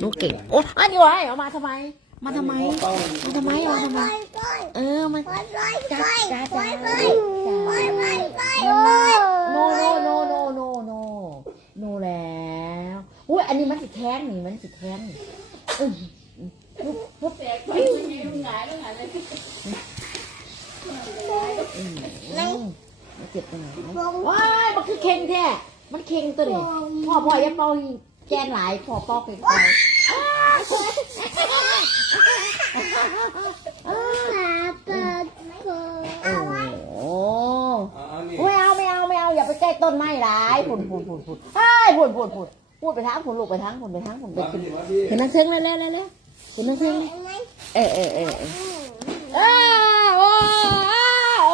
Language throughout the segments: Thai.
หนูเก่ง โอ้อันนี้วะเอามาทำไม มาทำไม มาทำไมมาทำไม เออ มันจ้าจ้าจ้าโนโนโนโนโนโนโนแล้วอุ้ยอันนี้มันสิแท้งนี่ มันสิแท้งนี่อื้ออืมมันเจ็บตรงไหนว้ายมันคือเค็งแท้มันเค็งตัวนี้พ่อพ่ออยังเป่าแก นหลายพ่อเป่าเค็งไปโอ้โหเอานี่ไม่เอาไม่เอาไม่เอาอย่าไปใกล้ต้นไม้ร้ายผุนผุนผุนผุนเอ้ยผุนผุนผุนพูดไปทางผุนลูกไปทางผุนไปทางผุนไปมาขึ้นพี่มาพี่เห็นนังเชิงเลยเลยเลยเลยเห็นนังเชิงเลยเออเออเออเอออ้าวโอ้อ้าว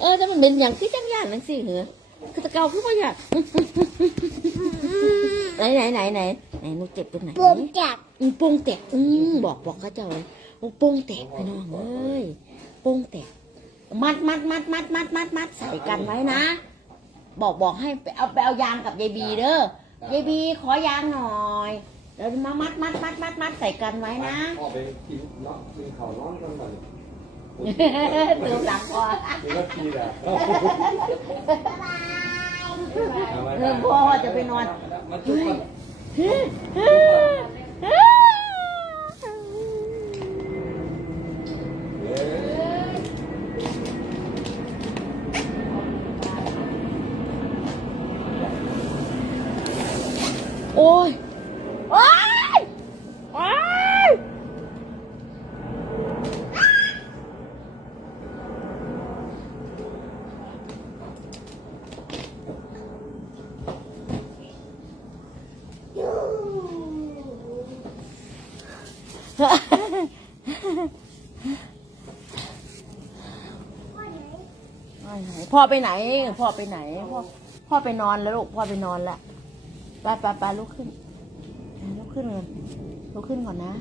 เออจะมันเป็นอย่างที่จังยานนั่นสิเหรอคือตะเกาคือว่าอยากไหนไหนไหนไหนไหนหนูเจ็บตรงไหนผมจับอืมโป้งแตกอืมบอกบอกเขาเจ้าเลยโป้งแตกพี่น้องเอ้ยโป้งแตก มัดมัดมัดมัดมัดมัดมัดใส่กันไว้นะ บอกบอกให้ไปเอาไปเอายางกับยายบีเด้อยายบีขอยางหน่อยเดี๋ยวมามัดมัดมัดมัดมัดใส่กันไว้นะออกไปกินเนาะกินข้าวนอนกันก่อน Tương làm qua rất chi ôi, Thương พ่อว่าจะไปนอนมันจุ๊บโอ้ยโอ้ย พ่อไปไหน พ่อไปไหน พ่อพ่อไปนอนแล้วลูก พ่อไปนอนละไปไปไปลุกขึ้นลุกขึ้นเลยลุกขึ้นก่อนนะ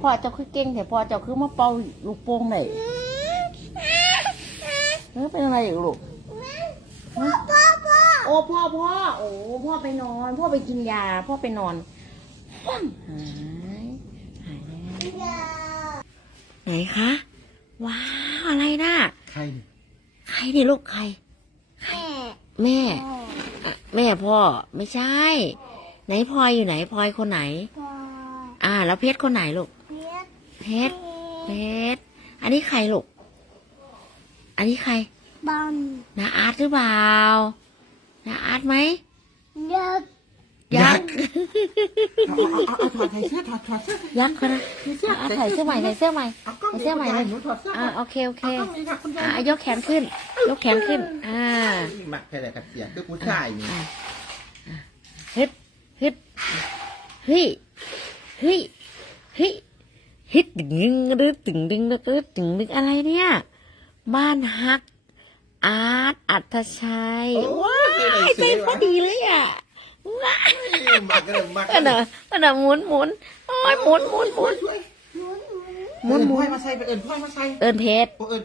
พ่อเจ้าคือเก่งแต่พ่อเจ้าคือมาเป่าลูกโป่งไหนเออเป็นอะไรอีกลูกฮะโอ้พ่อพ่อโอ้พ่อไปนอน พ่อไปกินยา พ่อไปนอนหายหายแล้ว ไหนคะ ว้าวอะไรน่ะใครใครนี่ลูกใคร แม่แม่อะแม่พ่อไม่ใช่ ไหนพลอยอยู่ไหนพลอยคนไหนพ่ออ่า แล้วเพชรคนไหนลูกเพียเพชรเพชรอันนี้ใครลูก อันนี้ใครบอลนาอาร์ตหรือเปล่านาอาร์ตไหมเด็ก เอดใส่เสื้ถอดเสื้อยักษ์นะเสื้อใส่เสื้อใหม่ใส่เสื้อใหม่เใส่เสื้อใหม่เลยอ่าโอเคโอเคอ่ยายกแขนขึ้น ยกแขนขึ้น อ่าม่ไหนกับเสียคือผู้ชายนี่ฮิตฮิตเฮ้ยเฮ้ยเฮ้ยฮิตตึงดึงรึตึงดึงรึตึงดึงอะไรเนี่ย บ้านฮักอาร์ตอัธชัยโอ้ยเปพอดีเลยอะ มักกันเลยหมักอันน่ะอันน่ะหมุนหมุนโอ้ยหมุนหมุนหมุนช่วยหมุนหมุพ่อนยมาใส่ไปเอิญพ่อยมาใส่เอินเพชรโอ้เอิญ